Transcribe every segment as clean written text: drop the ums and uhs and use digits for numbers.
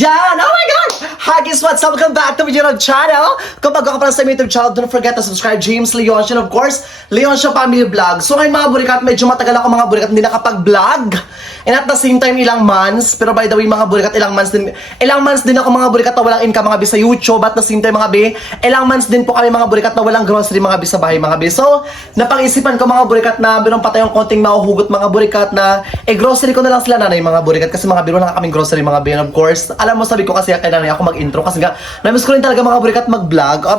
Yan! Oh my God! Hi guys, what's up? Welcome back to my YouTube channel. Kung bago ka pala sa YouTube channel, don't forget to subscribe. James Leoncio, of course, Leoncio Family Vlog. So ngayon mga burikat, medyo matagal ako mga burikat hindi nakapag-vlog. And at the same time, ilang months. Pero by the way mga burikat, ilang months din ako mga burikat na walang income mga bi sa YouTube. At the same time mga bi, ilang months din po kami mga burikat na walang grocery mga bi sa bahay mga bi. So, napang-isipan ko mga burikat na meron pa tayong konting mahuhugot mga burikat na grocery ko na lang sila nanay mga burikat. Kasi mga biro lang kaming grocery mga bi. And of course, alam mo sabi ko kasi kaya nanay ako mag-intro kasi nga namiss ko rin talaga mga burikat mag-vlog. O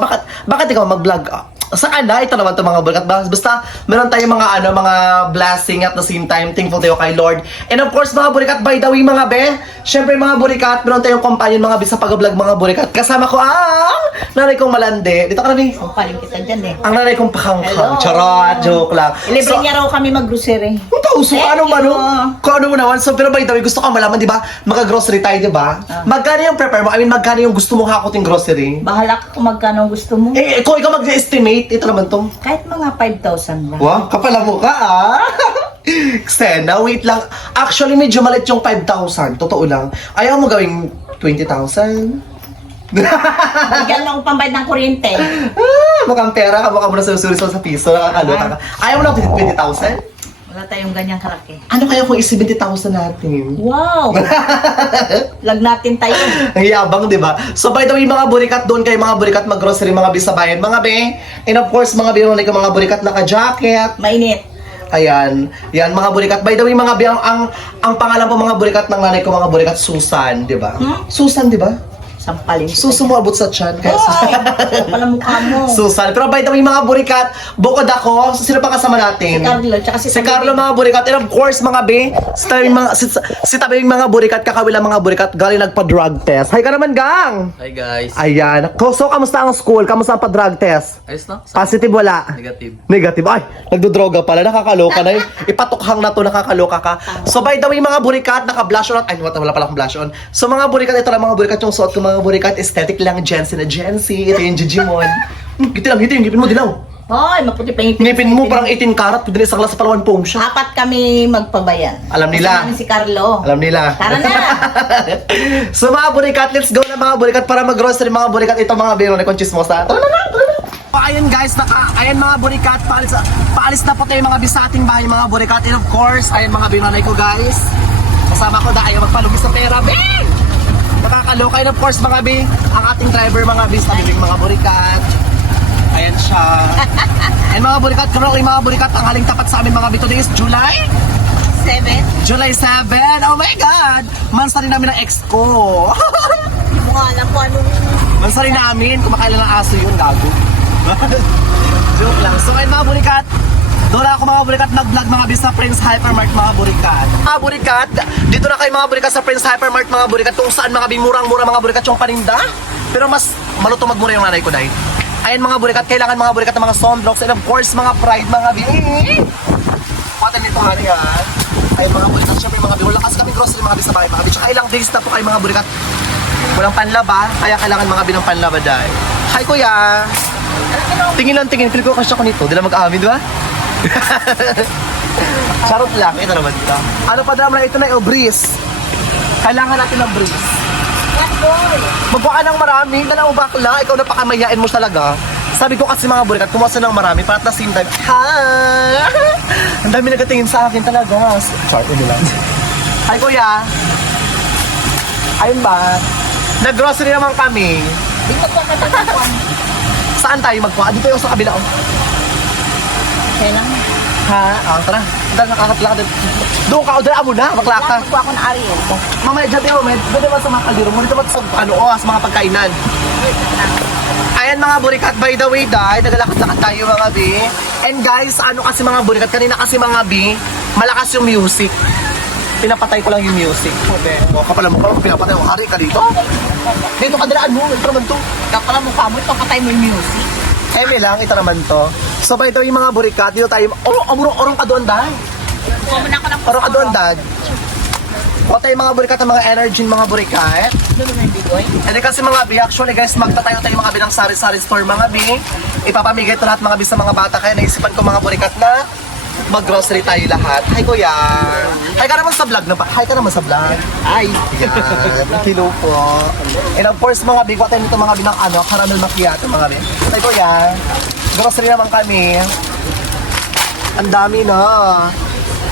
bakit ikaw mag-vlog? Saan na? Ito naman to mga burikat. Basta meron tayong mga blessing at the same time thankful tayo kay Lord. And of course mga burikat, by the way mga be, syempre mga burikat, meron tayong companion mga be sa pag-vlog mga burikat. Kasama ko ang nanay kong malande. Dito ka na ni. Paling kita dyan eh. Ang nanay kong pakangkang. Charot, joke lang. Libre niya raw kami mag-grocery. Pauso, ano man, kung ano mo naman. So, pero by the way, gusto ko malaman, di ba? Mag-grocery tayo, di ba? Magkano yung prepare mo? I mean, magkano yung gusto mong hakuting grocery? Bahala ka kung magkano gusto mo. Kung ikaw mag-estimate, ito naman to. Kahit mga 5,000 lang. Wow, kapala mo ka, ah! Xena, wait lang. Actually, medyo malit yung 5,000. Totoo lang. Ayaw mo gawing 20,000? Bigyan mo akong pambayad ng kuryente. Mukhang pera ka, mukha mo na susuri sa piso. Nakakaloka ka. Ayaw mo na 20,000? Wala tayong ganyang karaki. Ano kaya kung 70,000 natin? Wow! Lag natin tayo. Ang yabang, di ba? So, by the way, mga burikat, doon kayo mga burikat mag-grocery, mga bisabayan, mga be. And of course, mga bironik, mga burikat naka-jacket. Mainit. Ayan. Yan, mga burikat. By the way, mga be, ang pangalan po mga burikat ng nanay ko, mga burikat, Susan, di ba? Susan, di ba? Sampalin. Susumabot sa tiyan. Kaya Ay, pala mukha mo. Susan. Pero by the way, mga burikat, bukod ako, sino pa kasama natin? Si Carlo, tsaka si Carlo, mga burikat. And of course, mga be, si tabing mga burikat, kakawilang mga burikat, galing nagpa-drug test. Hi ka naman, gang! Hi guys. Ayan. So, kamusta ang school? Kamusta ang pa-drug test? Ayos na? Positive, wala? Negative. Negative. Ay, nagdodroga pala. Nakakaloka na yun. Ipatukhang na to, nakakaloka ka. So, by the way, mga burikat, naka-blush on. Ay, wala pala akong blush on. So, mga burikat, ito lang mga burikat yung suot ko, mga burikat. Aesthetic lang, Jency na Jency. Ito yung Jijimon. Giti lang, ngipin mo, dilaw. Hoy, maputi pa yung Ngipin mo, parang 18 karat. Pwede na isang glass sa palawan foam siya. Apat kami magpabayan. Alam nila. Kasama namin si Carlo. Alam nila. Tara na! So, mga burikat, let's go na mga burikat para mag-grocery mga burikat. Ito mga biro na kong chismosa. Tara na! Ayan guys, ayan mga burikat, paalis na po tayo mga bisating bahay mga burikat. And of course, ayan mga binanay ko guys. Kasama ko na ayaw magpalugi sa pera. Bing! Nakakaloka. And of course mga bi, ang ating driver mga bis, nabibig mga burikat. Ayan siya. And mga burikat, karoon mga burikat, ang haling tapat sa amin mga bi. Today is July 7. July 7. Oh my God! Mansa rin namin ng ex ko. Hindi mo nga alam kung anong... Mansa rin namin, kumakailan ng aso yun, gago. Joke lang. So ngayon mga burikat, doon ako mga burikat nag-vlog mga bis sa Prince Hypermart mga burikat. Mga burikat, dito na kayo mga burikat sa Prince Hypermart mga burikat kung saan mga bimurang-mura mga burikat yung paninda. Pero mas malutong magmura yung nanay ko dahil. Ayan mga burikat, kailangan mga burikat ng mga sunblocks and of course mga pride mga bi. Patan nito hari ha. Ayan mga burikat, syempre mga bi, lakas kami grocery mga bis sa bahay mga bi. Tsaka ilang days na po kayo mga burikat. Walang panlaba, kaya kailangan mga bi ng panlaba dahil. Hi kuya! Tingin lang tingin, pili ko kasi ako nito. Di lang mag-aamin, di ba? Charot lang, ito naman ito. Ano pa drama na ito na breeze. Kailangan natin ng breeze. Magbuka ng marami, dalaw bakla, ikaw na pakamayain mo talaga. Sabi ko kasi mga burikat, kumuha ng marami para at the same time, ha! Ang dami nagatingin sa akin talaga. Chart, hindi lang. Hi kuya! Ayun ba? Nag-grocery naman kami. Dito po ka tatapon. Saan tayo magkuha? Dito yung sa kabila. Oh. Okay lang. Ha? Tara. Dahil nakakatlaka din. Doon ka, o dala mo na, maklaka. Magkuha ako ng Ariel. Mamaya dyan tayo, pwede ba sa mga kaliro mo? Dito ba sa sa mga pagkainan? Ayan mga burikat, by the way, dahil naglalakad-lakad tayo mga bi. And guys, ano kasi mga burikat, kanina kasi mga bi, malakas yung music. Pinapatay ko lang yung music. O, kapala mo ka, pinapatay mo, hari ka dito. Dito ka dalaan mo, ito naman to. Kapala mukha mo, ito patay mo yung music. Eme lang, ito naman to. So by the way mga burikat, dito tayo, orong ka doon dahil. Kuha mo na ako ng Orong ka doon dahil. O tayo mga burikat ng mga energy mga burikat. Doon na yung bigoy. Hindi kasi mga bi, actually guys, magtatayo tayo mga bi ng sari-sari store mga bi. Ipapamigay ito lahat mga bi sa mga bata. Kaya naisipan ko mga burikat na mag-grocery tayo lahat. Hi, kuya. Hi ka naman sa vlog na ba? Hi ka naman sa vlog. Hi. Yan. Hello po. And of course, mga big, what nito mga binang caramel macchiato, mga big. Hi, kuya. Grocery naman kami. Ang dami na.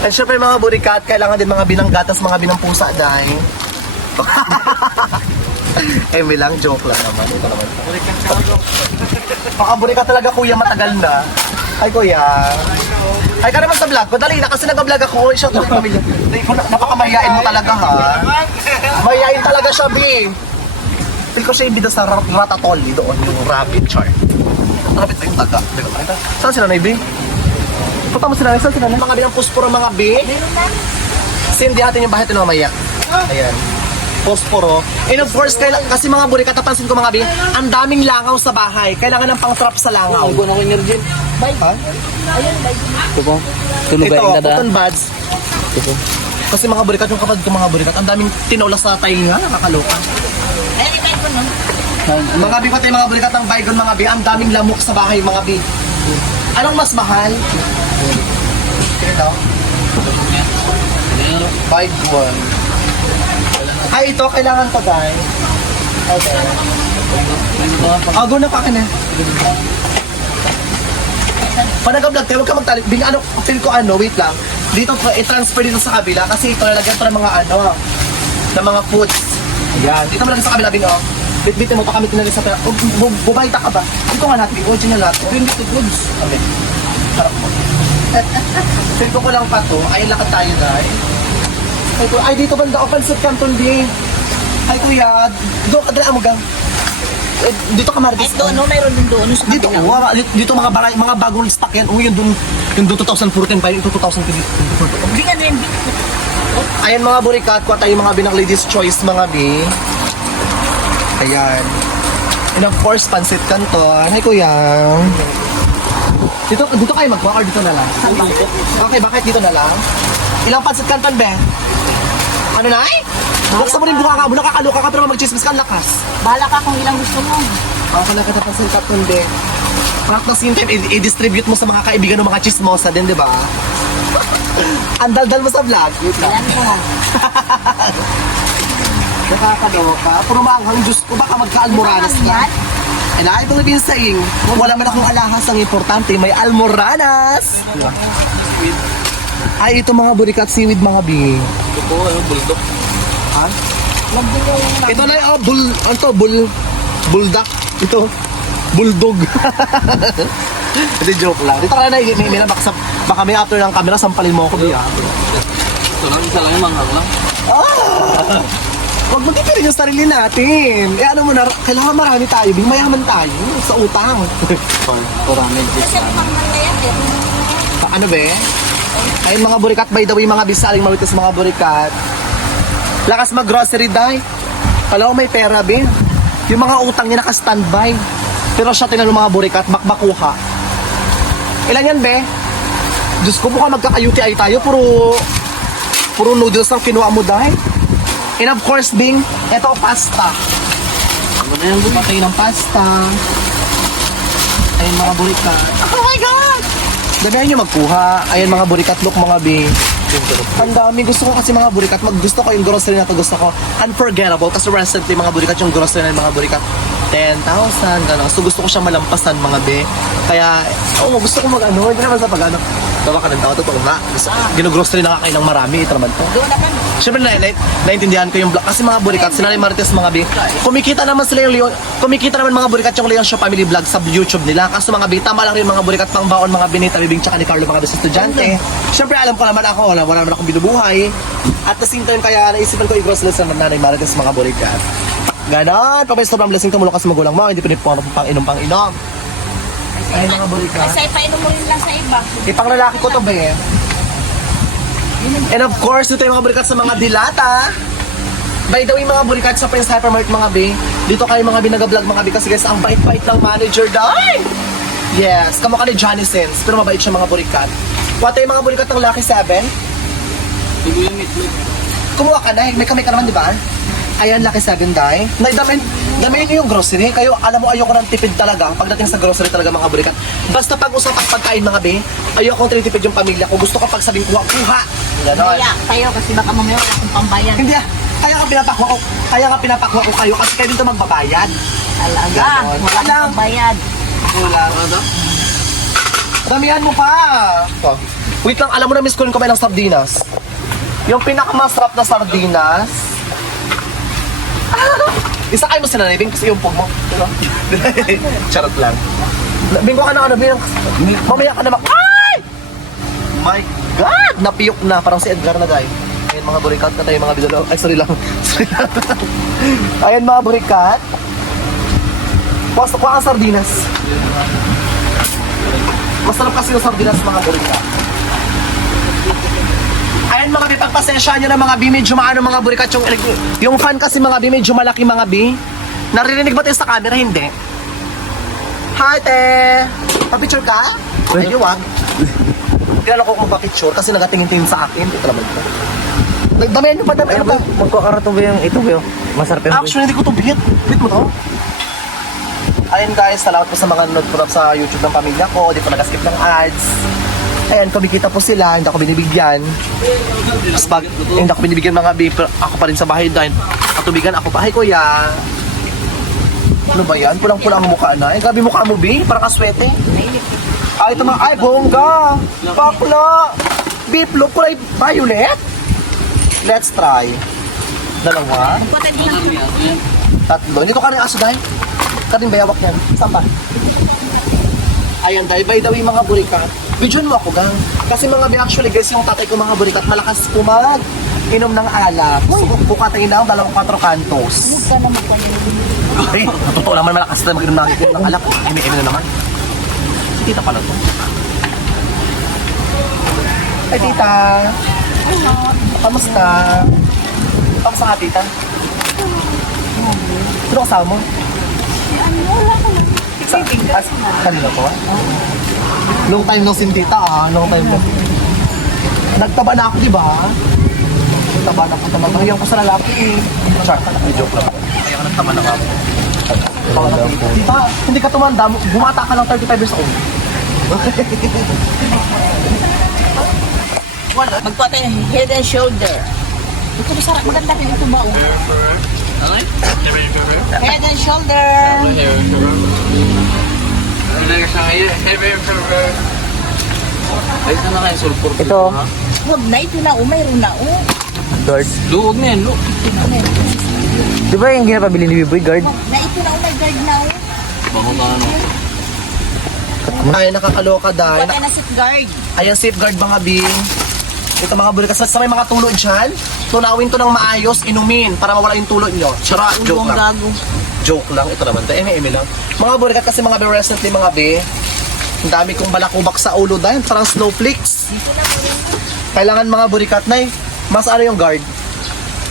And syempre mga burikat, kailangan din mga binanggatas, mga binang pusa dahil. May lang, joke lang naman. Ito naman. Burikat talaga kuya, matagal na. Hi kuya. Hi ka naman sa vlog ko. Dali na kasi nag-vlog ako. Shout out pamilya. Napakamahiyain mo talaga ha. Mahiyain talaga siya, B. Feel ko siya yung bida sa Ratatouille doon, yung rabbit chart. Rabbit ba yung taga? Saan sila na, B? Punta mo sila, saan sila na? Mga binang pusporo, mga B. Sindi natin yung bahay ito na mamaya. Ayan. Posporo. And of course, kasi mga burikat, napansin ko mga B, ang daming langaw sa bahay. Kailangan ng pang-trap sa langaw. Ang gunong energy. Ha? Ito po. Tulog Ito, na da. cotton buds. Ito po. Kasi mga burikat, yung kapatid ko mga burikat, ang daming tinola sa tainga, nakakaloka. Ayun, ibay ko nun. Mga B, pati mga burikat ng baygon mga B, ang daming lamok sa bahay mga B. Anong mas mahal? Ito? Baygon. Ay, ito, kailangan to, guys. Okay. Go na pa ka na. Pag nag-vlog tayo, huwag ka magtalik. Feel ko wait lang. Dito, i-transfer dito sa kabila kasi ito, nalagyan to ng mga ng mga foods. Ayan. Dito mo lang sa kabila, Bing, Bitbitin mo, kami tinali sa pera. Bubayta ka ba? Dito nga natin, original natin. Bring dito foods. Okay. Harap mo. Feel ko lang pa to. Ay, lakad tayo, guys. Ay, dito banda ako, Pansip Canton din. Ay, kuya. Doon, kadala mo gang. Dito ka, Marites. Ay, doon, no? Mayroon din doon. Sa Dito, kabila. dito mga bagong stock yan. Yun doon 2014 pa, yung 2015. Hindi ka na yung big. Ayan mga burikat, kuha tayo mga binang ladies choice mga B. Ayan. And of course, Pansip Canton. Hi, kuya. Dito kayo magkuha or dito na lang? Okay, bakit dito na lang? Ilang Pansip Canton, be? Ano na eh? Buksan mo rin buka ka mo, nakakaloka ka pero mag-chismis ka, ang lakas. Bahala ka kung ilang gusto mo. Okay na kita Pansip Canton, be. At the same time, i-distribute mo sa mga kaibigan ng mga chismosa din, di ba? Ang daldal mo sa vlog. Wait lang. Ilan mo. Nakakaloka. Puro maanghang Diyos ko, baka magka-almoranas na. And I believe in saying, wala man akong alahas, ang importante, may almoranas. Ay, ito mga burikat seaweed mga B. Ito po, bulldog. Ha? Ito na yung, bulldog. Ito, bulldog. Ito joke lang. Dito ka na, baka may after ng camera, sampalin mo ako, B. Ito lang, isa lang yung manghang lang. Huwag magkipirin yung sarili natin. Ano mo na, kailangan marami tayo, B. Mayaman tayo sa utang. Koramen. Kasi ang pangman na yan, eh. Ano be? Ayun mga burikat, by the way, mga bisaling mawitis mga burikat. Lakas mag-grocery, day. Alam mo, may pera, be. Yung mga utang niya naka-standby. Pero siya tinanong mga burikat, bakbakuha. Ilan yan, be? Diyos ko, mukhang magkaka-UTI tayo. Puro noodles ang kinuha mo, day. And of course, Bing, eto pasta. Ano na yan, Patay ng pasta. Ayun mga burikat. Oh my God! Damihan nyo magkuha. Ayan mga burikat, look mga B. Ang dami. Gusto ko kasi mga burikat. Gusto ko yung grocery na to. Gusto ko unforgettable. Kasi recently mga burikat yung grocery na mga burikat. 10,000, gano'n. So gusto ko siya malampasan mga B. Kaya, gusto ko mag-ano. Hindi naman sa pag-ano. Tawa ka ng tao. Totoo nga. Gino-grocery na kayo ng marami. Ito naman to. Doon na kami. Siyempre naintindihan ko yung vlog. Kasi mga burikat, sila yung Marites mga B. Kumikita naman sila yung Leon. Kumikita naman mga burikat yung Leon Show Family Vlog sa YouTube nila. Kaso mga B, tama lang rin mga burikat pang baon mga Benita Bibing tsaka ni Carlo mga best estudyante. Siyempre alam ko naman ako, wala naman akong binubuhay. At the same time kaya naisipan ko i-grocery sa nanay Marites mga burikat. Ganon, pabay sobrang blessing tumulong ka sa magulang mo, hindi pinipon pang inom. Ay mga burikat. Kasi painom mo rin lang sa iba. Ipang lalaki ko to ba eh. And of course, dito yung mga burikat sa mga dilata. By the way, mga burikat sa Prince Hypermart mga B, dito kayo mga binaga-vlog mga B kasi guys, ang bait-bait ng manager dahil. Yes, kamukha ni Johnny Sins, pero mabait siya mga burikat. What yung mga burikat ng Lucky 7? Ito yung meatloaf. Kumuha ka na, may kamay ka naman, di ba? Ayan, Lucky 7 Day. Damayin niyo yung grocery. Kayo, alam mo, ayoko ng tipid talaga. Pagdating sa grocery talaga, mga burikat. Basta pag-usapang pagkain, mga be, ayoko tinitipid yung pamilya ko. Gusto ko pag sabing kuha. Ganon. Kaya kayo kasi baka mamaya wala akong pambayan. Hindi ah. Kaya nga pinapakwa ko kayo kasi kayo dito magbabayad. Talaga, Ganon. wala akong pambayan. Wala. Damihan mo pa. Oh. Wait lang, alam mo na miss ko rin kumain ng sardinas. Yung pinakamasarap na sardinas. Isa kayo mo sa nanay, Bing, kasi yung pog mo. Diba? Charot lang. Bing, ko ka na ano, Bing. Mamaya ka na Ay! My God! Napiyok na, parang si Edgar na guy. Ayan mga burikat, na tayo mga bidolo. Ay, sorry lang. Ayan mga burikat. Kuha ang sardinas. Masarap kasi yung sardinas mga burikat. Ayan mga bi, pagpasensya nyo na mga bi, medyo maano mga burikat yung fan kasi mga bi, medyo malaki mga bi. Naririnig ba tayo sa camera? Hindi. Hi, te! Pa-picture ka? Ay, wag. Kailan ako magpa-picture kasi nagatingin-tingin sa akin. Ito naman ito. Damihan nyo pa, damihan pa. Magkakarato ba yung ito ba yung masarap yung Actually, hindi ko to bit. Bit mo to. Ayun guys, salamat po sa mga nanonood po sa YouTube ng pamilya ko. Di po nag-skip ng ads. Ayan, kumikita po sila. Hindi ako binibigyan. Tapos pag hindi ako binibigyan mga babe, ako pa rin sa bahay dahil katubigan ako pa. Hi kuya. Ano ba yan? Pulang-pulang ang mukha na. Grabe mukha mo, babe. Parang kaswete. Ay, ito mga, ay, bongga. Bakla. Babe, look, kulay violet. Let's try. Dalawa. Magpatay din ang Tatlo. Hindi ko ka rin aso dahil. Karing bayawak yan. Saan ba? Ayan dahil. By the way mga burikat. Bidyon mo ako gang. Kasi mga actually guys yung tatay ko mga burikat malakas pumag. Inom ng alak. So bukatay na ang 24 kantos. Huwag ka na magpatay. Ay, totoo naman malakas na mag-inom ng alak. Imi-imi na naman. Si tita pala to. Ay tita. Kamusta? Kamusta ka tita? Sino kasama mo? Kanina po? Long time no sin tita long time no. Nagtaba na ako, di ba? Nagtaba na ako talaga. Ngayon ko sa lalaki eh. Char, joke lang. Kaya ka nagtaba na ako. Tita, hindi ka tumanda. Bumata ka lang 35 years old. Magpatay head and shoulder. Ito masarap, maganda rin ito ba? Okay? Head and shoulder. Ayos na kayo, sulfur. Ito. Huwag na, ito na, mayroon na, guard? Luwag na yan, lu. Di ba yung ginapabili ni Biboy, guard? Na ito na, may guard na, Bango ka ano. Ay, nakakaloka dahil. Magpatay na safeguard. Ayan, safeguard mga bing. Ito mga burikas. Sa may mga tulo dyan, tunawin to ng maayos, inumin para mawala yung tulo nyo. Chara, joke Ulong lang. gago. Joke lang. Ito naman. Eme lang. Mga burikat kasi mga be recently mga be. Ang dami kong balakubak sa ulo dahil parang snowflakes. Kailangan mga burikat na mas ano yung guard?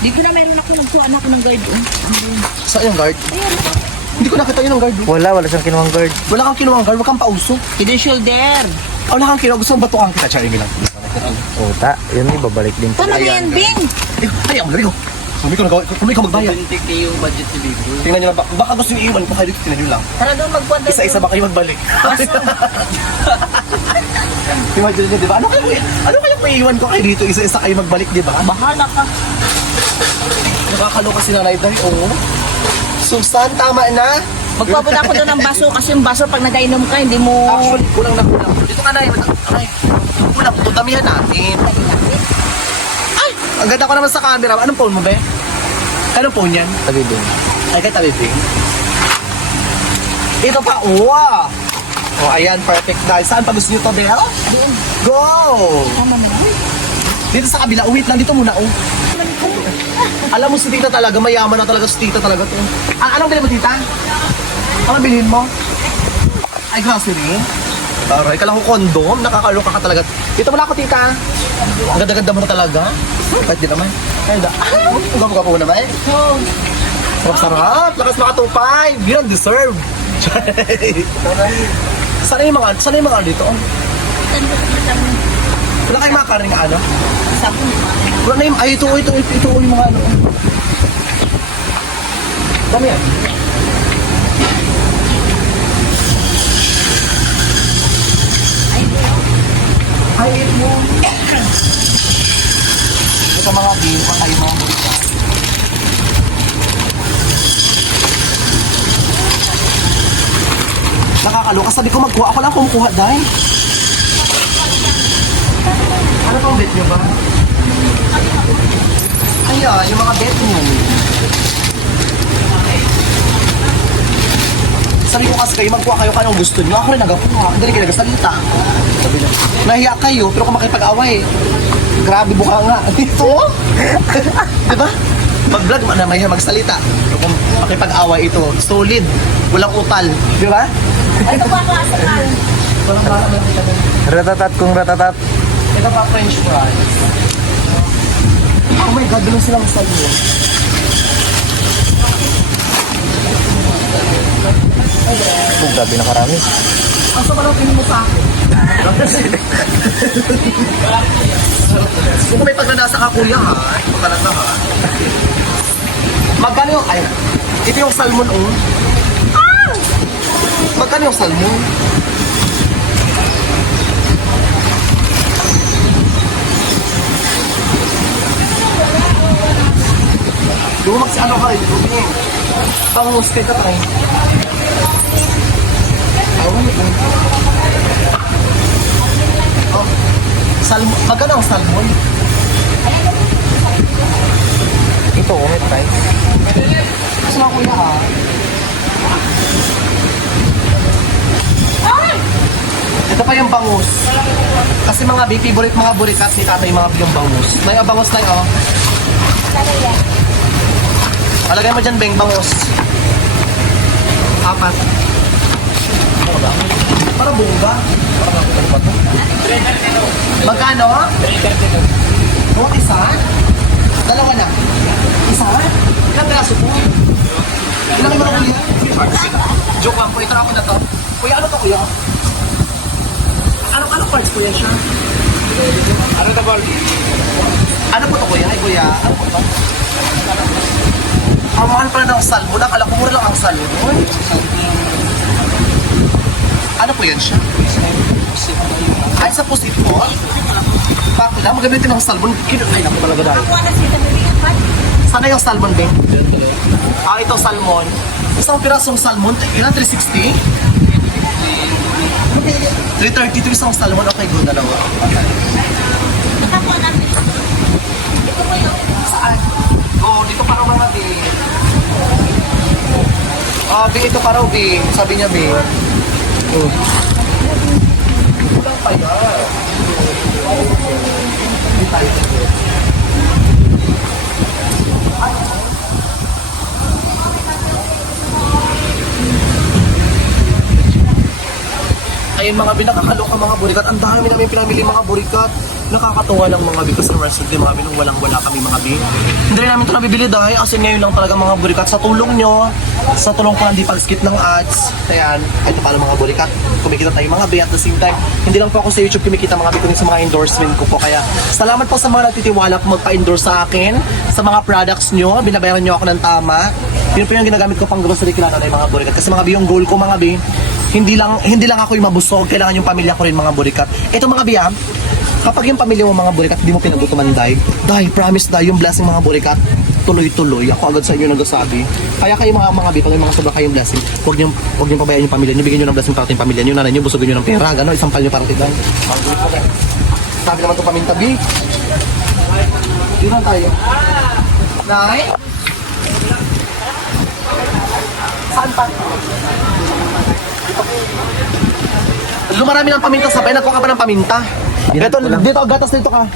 Dito na mayroon ako, nagkuhaan ako ng guard. Saan yung guard? Hindi ko nakita yun ng guard. Wala siyang kinuwang guard. Wala kang kinuwang guard. Huwag kang pauso. Head and shoulder. Wala kang kinuwang. Gusto mong batukan kita. Charimi lang. Uta, yun ibabalik din. Paano ba yan, Bing? Ay, ang labi ko. Kung ikaw magbayad. Bintik niya yung budget ni Bibo. Tingnan nyo lang. Baka gusto nyo iwan ko kayo dito. Tingnan nyo lang. Para doon magpatay. Isa-isa ba kayo magbalik? Imagine nyo, di ba? Ano kayo maiiwan ko kayo dito? Isa-isa kayo magbalik, di ba? Bahala ka. Nakakaloka si Nanay Day, oo. Susan, tama na. Magpabot ako doon ng baso kasi yung baso pag nagainom ka, hindi mo... Actually, kulang na kulang. Dito ka na, ay, kulang po, damihan natin. Ay, ang ganda ko naman sa camera. Anong phone mo, be? Anong phone yan? Tabi din. Ay, kay Tabi Bing. Ito pa, uwa. Oh, ayan, perfect. Dahil saan pa gusto nyo to, Bel? Go! Tama na yan. Dito sa kabila, wait lang, dito muna, oh. Alam mo si tita talaga, mayaman na talaga si tita talaga to. Anong bilhin mo, tita? Anong bilhin mo? Ay, grocery? Taray, kala ko kondom, nakakaloka ka talaga. Dito wala ako, tita. Ang ganda-ganda mo na talaga. Kahit di naman. Kaya da. Ang gamo ka po naman. Sarap, lakas makatupay. Yun, deserve. Sana yung mga dito? Wala kayong mga karing ano? Sabon. Wala na yung, ay ito yung mga ano. Dami yan. Ay, eat mo. Ito mga bean, patay mo. Nakakaloka. Sabi ko magkuha. Ako lang kumukuha, dahil. Ano pang bet nyo ba? Ayan, yung mga bet nyo. Sabi ko kasi kayo, magkuha kayo kanong gusto nyo. Ako rin nagakuha. Hindi rin kayo nagasalita. Nahiya kayo, pero kung makipag-away, grabe buka nga. Dito? Diba? Mag-vlog, mahiya magsalita. Pero kung makipag-away ito, solid. Walang utal. Diba? Ito pa klase ka. Walang bala lang kita. Ratatat kung ratatat. Ito pa French fries. Oh my God, doon silang salmo. Oh, gabi nakarami. Ang sama lang pinin mo sa akin. Kung may pagnanasa ka kuya ha, ito talaga ha. Magkano yung, ay, ito yung salmon oh. Ah! Magkano yung salmon? Lumag si ano ka rin, pang-stay ka tayo. Oh, salmon. Magkano ang salmon? Ito, may price. Kasi nga kuya ha. Ito pa yung bangus. Kasi mga favorite mga burikat ni tatay mga yung bangus. May bangus na yun oh. Palagay mo dyan, Beng, bangus. 4. Para bunga. Magkano? Oh, isa? Dalawa na. Isa? Ilang braso po? Ilang mga kuya? Joke lang po, ito na ako na to. Kuya, ano to kuya? Ano parts kuya siya? Ano to Barbie? Ano po to kuya? Ay kuya, ano po to? Ang mahal pala ng salmon. Akala ko mura lang ang salmon. Ano po yan siya? Ay, sa pusit po? Bakit na? Magamitin ng salmon. Kinakain ako talaga dahil. Sana yung salmon, Beng? Ah, ito salmon. Isang pirasong salmon. Ilan? 360? 330 ito isang salmon. Okay, good. Dalawa. Saan? Oh, dito pa raw mga B. Ah, B, ito pa raw B. Sabi niya B. Oh. Kulang pa yan. Hindi tayo. Ayun mga B, nakakaloka mga burikat. Ang dami namin pinamili mga burikat. Nakakatuwa lang mga B kasi recently mga B nung walang-wala kami mga B. Hindi rin namin ito nabibili dahil as in ngayon lang talaga mga burikat. Sa tulong nyo, sa tulong ko hindi pag-skip ng ads. Ayan, ito pala mga burikat. Kumikita tayo mga B at the same time. Hindi lang po ako sa YouTube kumikita mga B kundi sa mga endorsement ko po. Kaya salamat po sa mga nagtitiwala po magpa-endorse sa akin. Sa mga products nyo, binabayaran nyo ako ng tama. Yun po yung ginagamit ko pang grocery kilala na mga burikat. Kasi mga B yung goal ko mga B. Hindi lang ako yung mabusog, kailangan yung pamilya ko rin mga burikat. Ito mga B kapag yung pamilya mo mga burikat, hindi mo pinagutuman dahil promise dahil yung blessing mga burikat, tuloy-tuloy. Ako agad sa inyo nagsasabi. Kaya kayo mga B, pag may mga sobra kayong blessing, huwag niyo pabayaan yung pamilya niyo, bigyan niyo ng blessing para yung pamilya niyo, nanay niyo, busugin niyo ng pera, gano'n, isampal niyo para tigang. Sabi naman itong paminta B. Yun lang tayo. Nay? Saan pa? Lumarami ng paminta sabay, nagkuha ka pa ng paminta. Dito, gatas dito ka.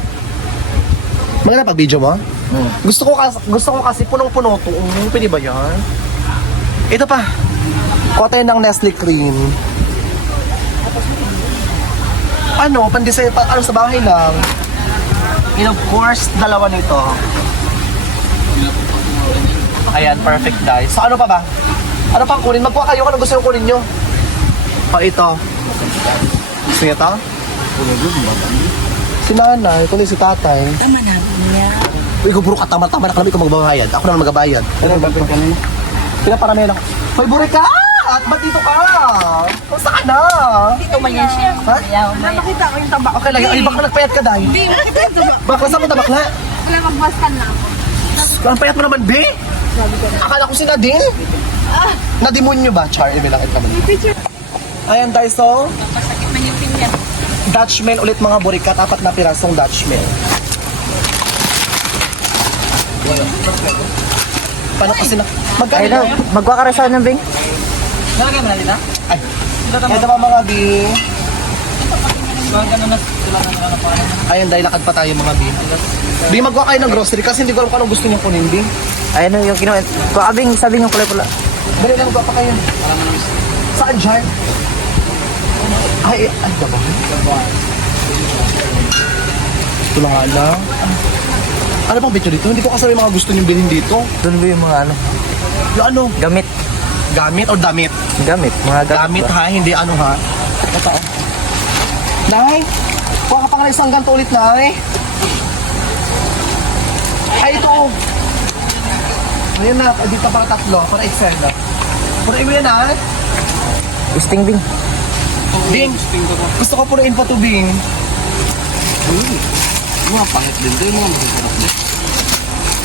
Maganda pag video mo? Gusto ko kasi punong-puno to. Pwede ba yan? Ito pa. Kuha tayo ng Nestle Cream. Ano, sa bahay lang. And of course, dalawa nito. Ayan, perfect guys. So ano pa ba? Ano pang kunin? Magkuha kayo kung ano gusto yung kunin nyo. O ito. Gusto niya to? Si nanay, kundi si tatay. Tama na niya. Uy, bro ka, tama na kami ikaw magbabayad. Ako na magbabayad. Ano ba ito kanina? Pinaparamihan ako. Hoy, Burika! At ba't dito ka? Kumusta ka na? Dito man yan siya. Ha? Ayaw, may. Nakita ko yung taba. Okay lang, ay baka nagpayat ka dahil. Hindi, makita yung taba. Bakla sa mga bakla? Wala magbastan na ako. Ang payat mo naman, B? Akala ko si Nadine. Nadimonyo ba? Char, ibilangit naman. Ayan, guys, so, Papasakit man yung pinya. Dutchman ulit mga burikat. 4 na pirasong Dutchman. Paano kasi na? Magkano Ay, na? no, magwa ka rin sa ng Bing. Nalagay mo na dito? Ay, ito pa mga B. Ayun, dahil lakad pa tayo mga B. B, magwa kayo ng grocery kasi hindi ko alam kung anong gusto niyo kunin, B. Ay, no, yung kinuha. Baka Bing, sabi yung kulay pula. Dali lang, magwa pa kayo. Saan dyan? Ay, gaba. Ito na nga lang. Ano pang picture dito? Hindi ko kasama yung mga gusto niyong bilhin dito. Doon ba yung mga ano? Yung ano? Gamit. Gamit o damit? Gamit. Mga gamit. Gamit ba? ha, hindi ano ha. Ito. Nay, kuha ka pa nga ng isang ganito ulit, Nay. Ay, ito. Ayun na, dito para 3, para Excel na. Punuin mo yan ha. Isting Bing. Bing, gusto ko punuin pa to, Bing. Mga pangit din doon, mga masasarap din.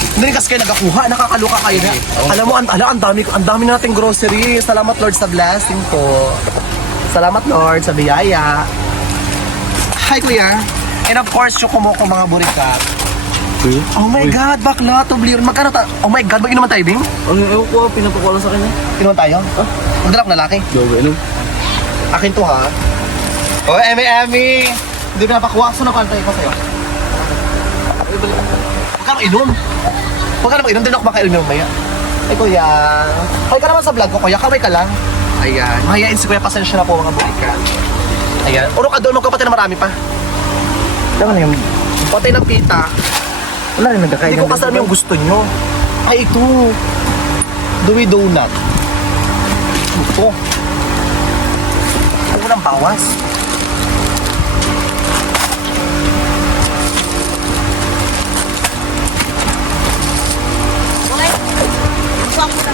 Hindi kasi kayo nagakuha, nakakaluka kayo na. Alam mo, ang dami nating grocery. Salamat Lord sa blessing po. Salamat Lord sa biyaya. Hi Kuya. And of course, Chocomoco mga burikat. Oh my God, bakla, Toblerone. Magkano oh my God, mag-inuman tayo, Bing? Ano, ewan ko, pinapakuha lang sa kanya. Inuman tayo? Magdala ko lalaki. Gawa, ano? Akin to ha. Oh, Emi. Hindi mo napakuha. So, nakantay ko sa'yo. Huwag ka inom. Huwag ka na mag-inom. Din ako makainom mamaya. Ay, Kuya. Hi ka naman sa vlog ko, Kuya. Kamay ka lang. Ayan. Mahayain si Kuya. Pasensya na po, mga burikat. Ayan. Urok ka doon. Magkapatid na marami pa. Tama na yung... Patay ng pita. Wala rin nagkakain. Hindi ko kasama yung gusto nyo. Ay, ito. Dewey Donut. Ito. Ano ng bawas? Wala. Magsuwak mo na.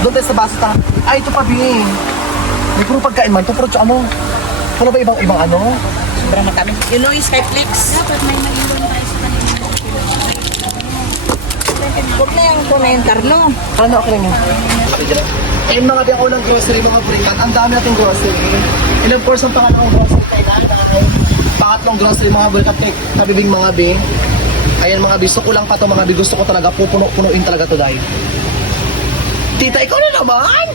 Doon tayo sa baso ta. Ay, ito pa, Bing. May puro pagkain man. Ito, pero ano? Ano ba ibang ano? Sobrang matami. You know yung Skyflix? Dapat may naiwan tayo sa kanila. Huwag na yung Carlo. Ano, okay lang yan. Eh, mga di ako ng grocery, mga burikat. Ang dami nating grocery. And of course, ang pangalawang grocery kay nanay. Pangatlong grocery, mga burikat kay kabibing mga Bing. Ayan mga Bing, gusto ko lang pa to mga Bing. Gusto ko talaga, pupunuin talaga to dahil. Tita, ikaw na naman!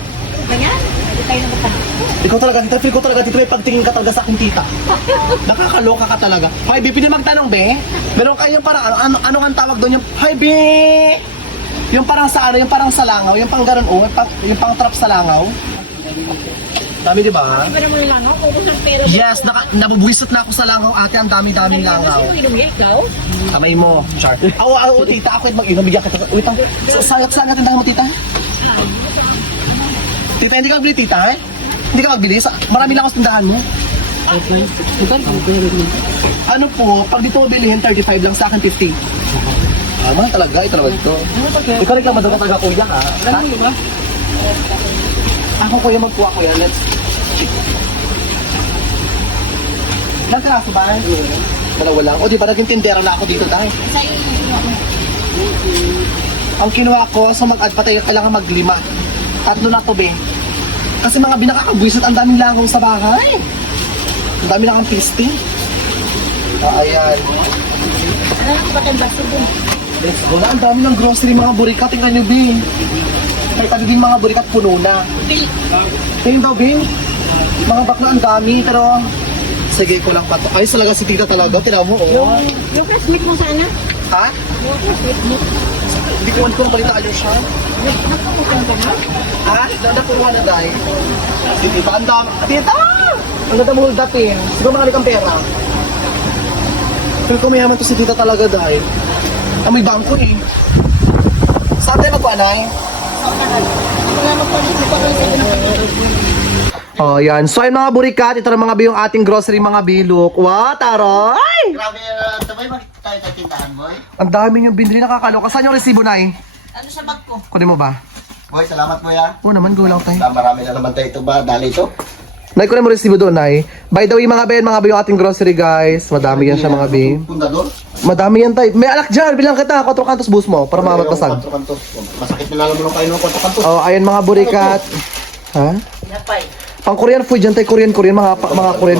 Ganyan? Hindi tayo nagpapag. Ikaw talaga, tita. Feel ko talaga, tita. May pagtingin ka talaga sa aking tita. Nakakaloka ka talaga. Hoy, B, pwede magtanong, be? Meron kayo yung parang, ano ang tawag doon? Yung, Hoy, B! Yung parang sa ano, yung parang sa langaw, yung pang ganun, yung pang trap sa langaw. Dami, di ba? Iba naman yung langaw. Kung gusto ng pera. Yes, nabubuwisit na ako sa langaw, ate. Ang dami-daming langaw. Gusto mo inom yan, ikaw? Kamay mo, Char. Ako, tita, ako yung mag-inom. Bigyan kita. Wait lang. Sangat ang mo, tita. Tita, hindi ka magbili, tita, eh? Hindi ka magbili. Marami lang ako sa tindahan mo. Ano po, pag dito mo bilhin, 35 lang sa akin, 50. Mahal talaga, ito naman ito. Ikaw rin ka madala talaga, kuya, ha? Ako, kuya, magkuha, kuya. Let's check. Ilang karaso ba? Dalawa lang. O, di ba, naging tindera na ako dito, dahil. Ang kinuha ko, so mag-add pa tayo, kailangan mag-5. 3 na to, be. Kasi mga binakakabwisit, ang daming langaw sa bahay. Ang dami lang ang pisting. Ayan. Ano ba tayong baso dun? Let's go na. Ang dami ng grocery, mga burikat. Tingnan nyo, Bing. May pagiging mga burikat, puno na. Tingnan daw, Bing. Mga bakla, ang dami. Pero, sige ko lang pa to. Ayos talaga si tita talaga. Tinaw mo, oh. Yung classmate mo sana? Ha? Yung classmate mo? Hindi ko man kung balitaan nyo siya. Nakakamutan ka ba? Ha? Nakuha na, Day. Si tita, ang dami. Tita! Ang ganda mo dating. Siguro makalik ang pera. Pero kung mayaman to si tita talaga, Day. May bangko eh. Saan tayo magpanay? Wala magpalit. Magpalit sa pinapagod. Oh, yan. So, ayun mga burikat, ito na mga yung ating grocery, mga bilok. Wow, taroy! Grabe, sabay ba tayo sa tindahan, boy? Ang dami yung binili, nakakaloka. Saan yung resibo na eh? Ano sa bag ko? Kunin mo ba? Boy, salamat boy ha. Oo naman, go lang tayo. Marami na naman tayo ito ba? Dali ito. Nay, ko na mo resibo doon, Nay. By the way, mga ben, mga ben, yung ating grocery, guys. Madami yan siya, mga ben. Punta doon. Madami yan, tay. May alak dyan, bilang kita. 4 kantos bus mo, para mamatbasag. Masakit na lang mo kayo ng 4 kantos. Oh, ayan mga burikat. Ha? Napay. Pang Korean food dyan, tay. Korean, mga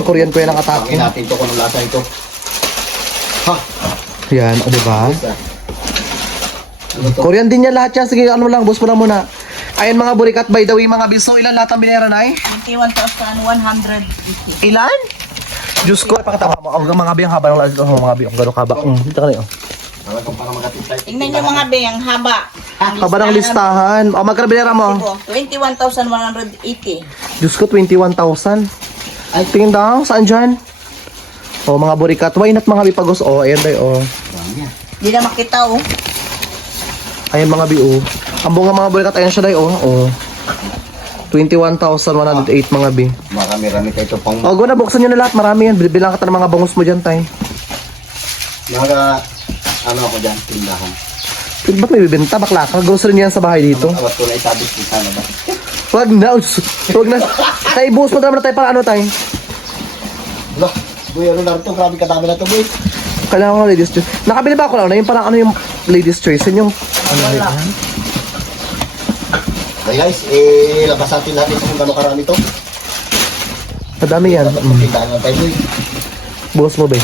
Korean ko yan ang atake. Pangin natin ito kung anong lasa ito. Ha? Yan, o, diba? Ano to? Korean din yan lahat yan. Sige, ano lang, bus mo lang muna. Ayan mga burikat, by the way, mga biso. Ilan lahat ang binera, Nay? 21,150. Ilan? Diyos ko, pakita mo. Ang mga biyang haba ng lahat ito. Mga biyang gano'ng haba. Dito ka na yun. Talagang para magatid tayo. Tingnan nyo mga be, ang haba. Haba ng listahan. O, magkano binera mo? 21,180. Diyos ko, 21,000. Ay, tingin daw, saan dyan? O, mga burikat. Why not mga bipagos? O, ayan tayo, o. Hindi na makita oh. Ayan mga bi, o. Ang bunga mga burikat, ayan siya tayo, o. 21,108 mga bi. Marami-rami tayo ito pang O, go na, buksan nyo na lahat. Marami yan. Bilang kita ng mga bangus mo dyan, tay. mga ano ako dyan, tindahan. Ba't may bibenta? Bakla ka? Grocery niyan sa bahay dito. Awat ko na itabit kung sana ba. Wag na. Wag na. Tay, buhos mo naman na tayo para ano, tay. Lo, boy, ano na ito? Grabe kadami na ito, boy. Kailangan ko ng ladies choice. Nakabili ba ako lang na yung parang ano yung ladies choice? Yun yung ano yun? Okay guys, labas natin natin kung gano'ng karami ito. Madami yan. Tindahan lang tayo, boy. Buhos mo ba eh?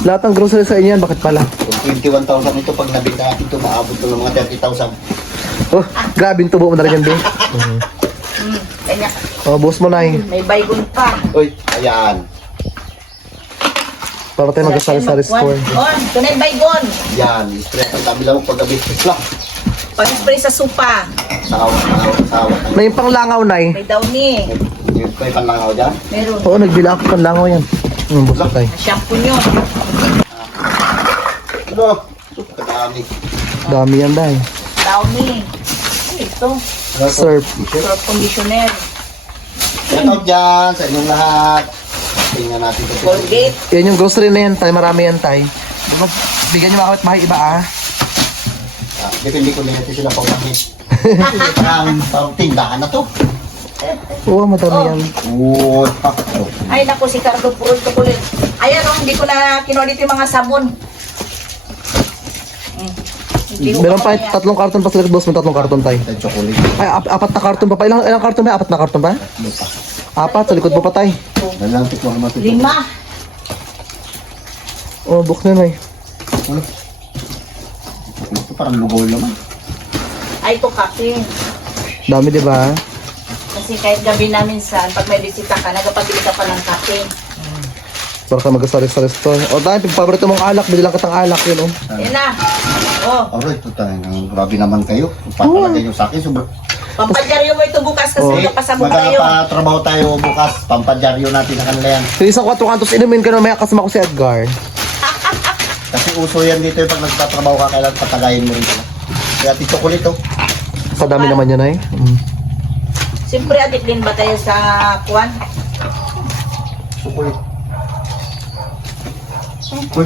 Lahat ng grocery sa inyo yan, bakit pala? Kung 21,000 ito, pag nabita natin ito, maabot ko ng mga 30,000. Oh, grabe yung tubo mo na rin yan, babe. Kanya, Oh, buhos mo na eh. may baygon pa. Uy, ayan. Para tayo mag-sari-sari store. Oh, ito na yung baygon. Yan, spray ang dami lang pag-gabi. Lang. Pag-spray sa supa. Sawa. Na yung panglangaw na eh. May downy. May panlangaw dyan. Meron. Oo, nagbila ako panglangaw yan. Buhos mo tayo. Shampoo nyo. Ano? Kadami. Dami yan dahil. Downy. Ito. Surf. Surf conditioner. Shout out dyan sa inyong lahat. Tingnan natin ito. Colgate. Yan yung grocery na yan, tay. Marami yan, tay. Bigyan nyo mga bahay iba, ah. Depende ko na natin sila pag-gamit. Ang tindahan na to. Oo, madami yan. Oo. Ay, naku, si Cardo puro ito kulit. Ayan, oh, hindi ko na kinuha dito yung mga sabon. Hindi ko Meron pa, kaya. 3 karton pa sa likod, boss mo, 3 karton, tay. Sa chocolate. Ay, 4 na karton pa. Ilang karton ba? 4 na karton ba? Lupa. 4, sa likod mo pa, tay. Nalantik mo naman ito. 5. Oh, book na, nay. Ano? Ito parang lugol naman. Ay, ito kape. Dami, di ba? Kasi kahit gabi namin saan, pag may bisita ka, nagpapabili ka pa ng kape. Para ka mag-sari-sari store. O, tayo, paborito mong alak. Bili lang kitang alak yun, oh. Yan na. Oh, Alright, ito tayo. Grabe naman kayo. Papalagay nyo sa akin. Sobrang. pampadyaryo mo ito bukas kasi magpapasabog tayo. Magpapatrabaho tayo bukas. Pampadyaryo natin na kanila yan. Yung isang 4 kantos, inumin ka na may kasama ko si Edgar. Kasi uso yan dito yung pag nagtatrabaho ka, kailangan patagayin mo rin sila. Kaya tito kulit oh. Sa dami naman yan, ay. Siyempre, adik din ba tayo sa kuwan? Sukulit. Uy,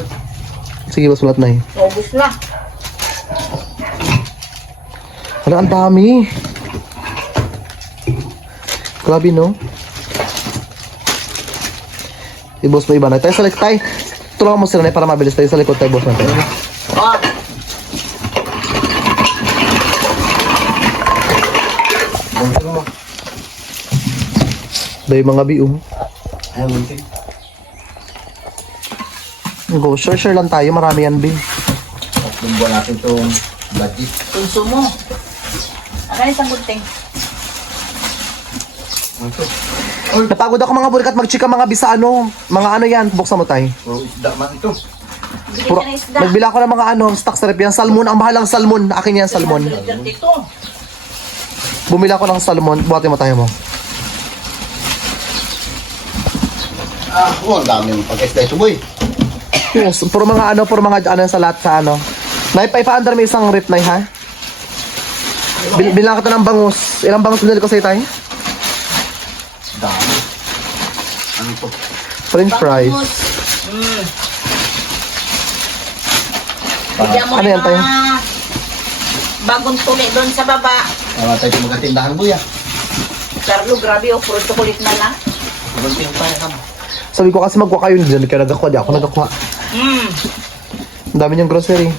Sige, boss, ulat na eh. Ubus na. Hala, ang dami. Grabe, no? I-boss mo iba na. Tayo sa likod, tayo. Tulungan mo sila na para mabilis tayo sa likod tayo, boss natin. Oh, Dahil mga biyo. ayaw mo ito. Go, share lang tayo. Marami yan, Bin. Bumbuan natin itong budget. tunso mo. Akan isang gunting. Napagod ako mga burikat magchika mga bisa ano. Mga ano yan. Buksan mo tayo. Puro isda man ito. Bili Puro, ka ng isda. nagbila ko ng mga ano, stock sa rep yan. Salmon, ang bahalang salmon. Akin yan, salmon. Dito. Bumila ko ng salmon. Buhatin mo tayo mo. Oh, ang dami ng pag-isda ito boy. Yes, puro mga ano sa lahat sa ano. Naipa-under mo isang rep na ha? Bilang kita ng bangus. Ilang bangus binili ko sa'yo tayo? Dami. Ano ito? French fries. Bangus. Bigyan mo Ano yan, ng tayo? bagong tuli doon sa baba. Wala tayo magkatindahan buya. Carlo, grabe oh, puro chocolate na lang. Bunting tayo ka. Sabi ko kasi magkuha kayo dyan, kaya nagkakuha, di ako nagkakuha. Ang dami niyang grocery.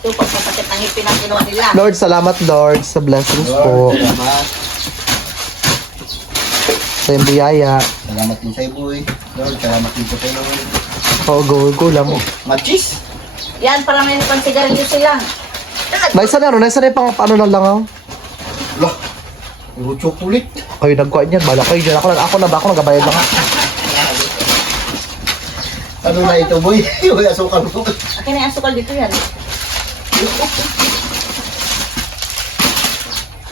Ito, pagpapakit ang ngipin ang kinuha nila. Lord, salamat Lord sa blessings po. Salamat. Sa iyong biyaya. Salamat din sa'yo, boy. Lord, salamat din sa tayo. Oo, go lang mo. Machis! Yan, para may pansigarilyo sila. Naisa na yung pang paano na lang ako. Lah, puro chocolate. Kayo nagkuha niyan, bala kayo dyan. Ako nagabayad lang. Ano na ito, boy? Yung asukal mo. Akin na yung asukal dito yan.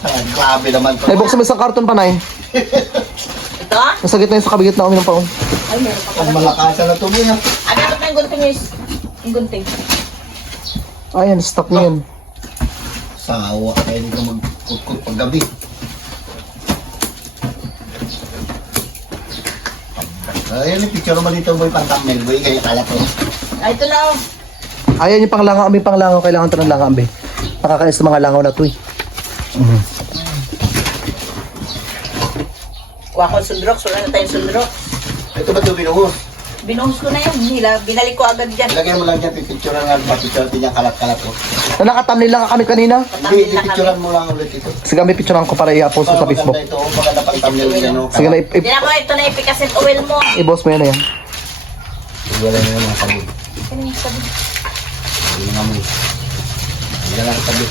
Ah, grabe naman to. Ay, buksan mo isang karton pa, Nay. Ito? Nasa gitna yung sa kabigit na uminom pa. Oh. Ay, meron pa Ang pala. malakasan na to, boy. Ha? Ah, dapat na yung gunting is. Yung gunting. Ayan, stock niya yan. Sawa kayo dito magkutkut pag gabi. Ayan, yung picture naman dito, boy, pang-thumbnail, boy. Kaya kala ko. Ah, ito na oh. Ayan yung panglangaw, may panglangaw. Kailangan ito ng langaw, ambe. Nakakainis sa mga langaw na to eh. Kuha ko sundrok. Sula na tayong sundrok. Ito ba ito binuhos? Binuhos ko na yun. Binalik ko agad dyan. Ilagay mo lang dyan, pipicturean nga, pipicture din yung kalat-kalat ko. Nakatamnil lang kami kanina. Hindi, pipicturean mo lang ulit ito. Sige, may picturean ko para i-post ko sa Facebook. Maganda ito, maganda pang thumbnail yan, no? Sige na, Hindi na ko ito na ipikasit oil mo. i-boss mo yan na yan. Wala na yung mga tabi. Ano yung sabi? Hindi nga mo. Hindi lang tabi.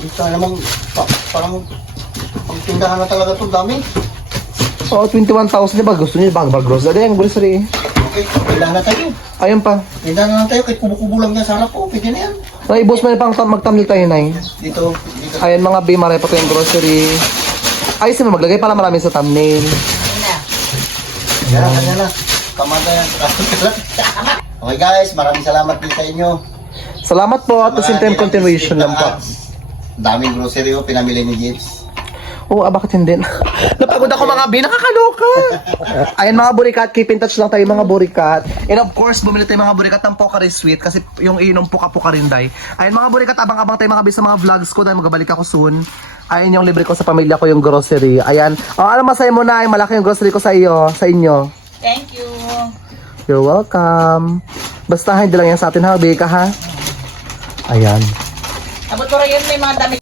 Ito namang, parang, pang tindahan na talaga ito, dami. Oo, 21,000 diba? Gusto niyo ba? Grocery yan, grocery eh. Okay, tindahan na tayo. Ayun pa. Tindahan na tayo, kahit kubo-kubo lang yan sa harap ko, pwede na yan. Na i-boss mo na pang mag-thumbnail tayo, Nay. Dito. Ayan mga B, marepa ko yung grocery. Ayos mo maglagay para marami sa thumbnail. Ano na? Yan, kanya na. Kamada yan. Okay guys, maraming salamat din sa inyo. Salamat po at the same time continuation lang po. Daming grocery oh, pinamili ni James. Oo, bakit hindi? Napagod ako mga B, nakakaloka. Ayan mga burikat, keep in touch lang tayo mga burikat. And of course, bumili tayo mga burikat ng Pocari Sweet kasi yung inom puka-puka rin day. Ayan mga burikat, abang-abang tayo mga B sa mga vlogs ko dahil magabalik ako soon. Ayan yung libre ko sa pamilya ko yung grocery. Ayan. O, ano masaya mo na? Malaki yung grocery ko sa iyo, sa inyo. Thank you. You're welcome. Basta hindi lang yan sa atin ha, Beka ha. Ayan. Abot ko rin yun, may mga damit.